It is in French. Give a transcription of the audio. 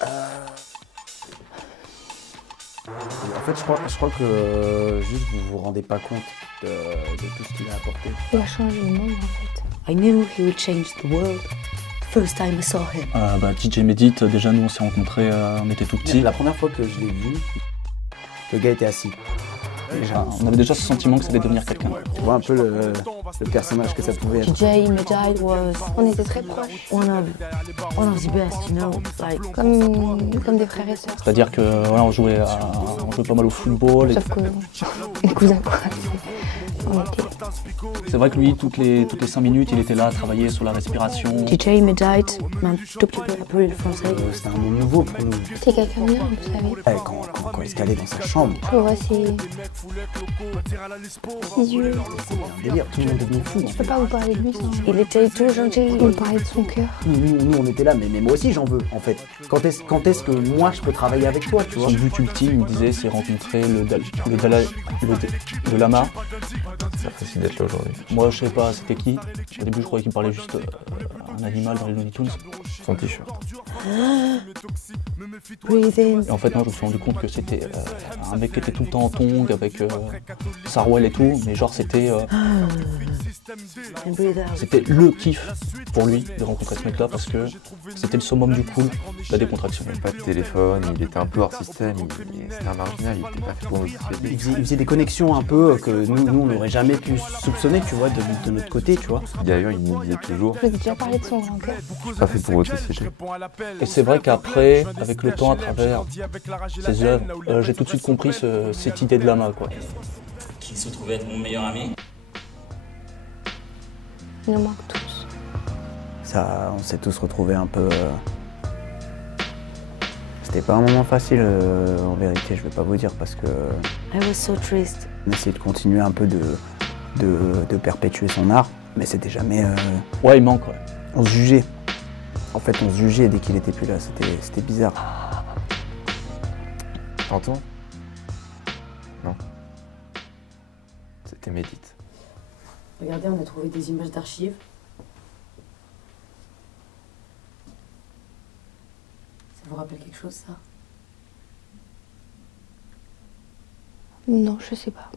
En fait, je crois que juste vous vous rendez pas compte de tout ce qu'il a apporté. Il a changé le monde en fait. I knew he would change the world the first time I saw him. DJ Medit, déjà nous on s'est rencontrés, on était tout petits. La première fois que je l'ai vu, le gars était assis. On avait déjà ce sentiment que ça allait devenir quelqu'un. Tu vois un peu le personnage que ça pouvait être. DJ Medit was On était très proches, one of the best, you know, like. comme des frères et sœurs. C'est-à-dire que voilà, on jouait pas mal au football. Sauf que les cousins quoi. On était... C'est vrai que lui, toutes les 5 minutes, il était là à travailler sur la respiration. DJ Medit m'a un tout petit peu appris le français. C'était un monde nouveau pour nous. C'était quelqu'un de bien, vous savez. Quand il se calait dans sa chambre, Je vois ses yeux. un délire, tout le monde devenait fou. Je peux pas vous parler de lui sans Il était tout gentil. vous parler de son cœur. Nous, on était là, mais moi aussi j'en veux en fait. Quand est-ce que moi je peux travailler avec toi, tu vois? Son but ultime, il me disait, c'est rencontrer le lama. Ça facile d'être là aujourd'hui. Moi, je sais pas, c'était qui. Au début, je croyais qu'il me parlait juste un animal dans les Looney Tunes. Son t-shirt. Breathe in. Et en fait, non, je me suis rendu compte que c'était un mec qui était tout le temps en tongs avec Sarwell et tout, mais genre c'était And breathe out. c'était le kiff pour lui de rencontrer ce mec-là parce que c'était le summum du cool, de la décontraction. Pas de téléphone, il était un peu hors système, c'était un marginal, il était pas fait pour nous. Il faisait des connexions un peu que nous on n'aurait jamais pu soupçonner, tu vois, de notre côté, tu vois. D'ailleurs, il nous disait toujours, Je vous ai déjà parlé de son grand cœur. pas fait pour votre société. Et c'est vrai qu'après, avec le temps, à travers ses œuvres, j'ai tout de suite compris cette idée de lama, quoi. Qui se trouvait être mon meilleur ami. Il nous manque tous. Ça, on s'est tous retrouvés un peu. C'était pas un moment facile, en vérité, je vais pas vous dire, parce que I was so triste. on essayait de continuer un peu de perpétuer son art, mais c'était jamais. Ouais, il manque, ouais. On se jugeait. En fait, on se jugeait dès qu'il était plus là. C'était bizarre. T'entends? Non. C'était Medit. Regardez, on a trouvé des images d'archives. Ça vous rappelle quelque chose, ça? Non, je sais pas.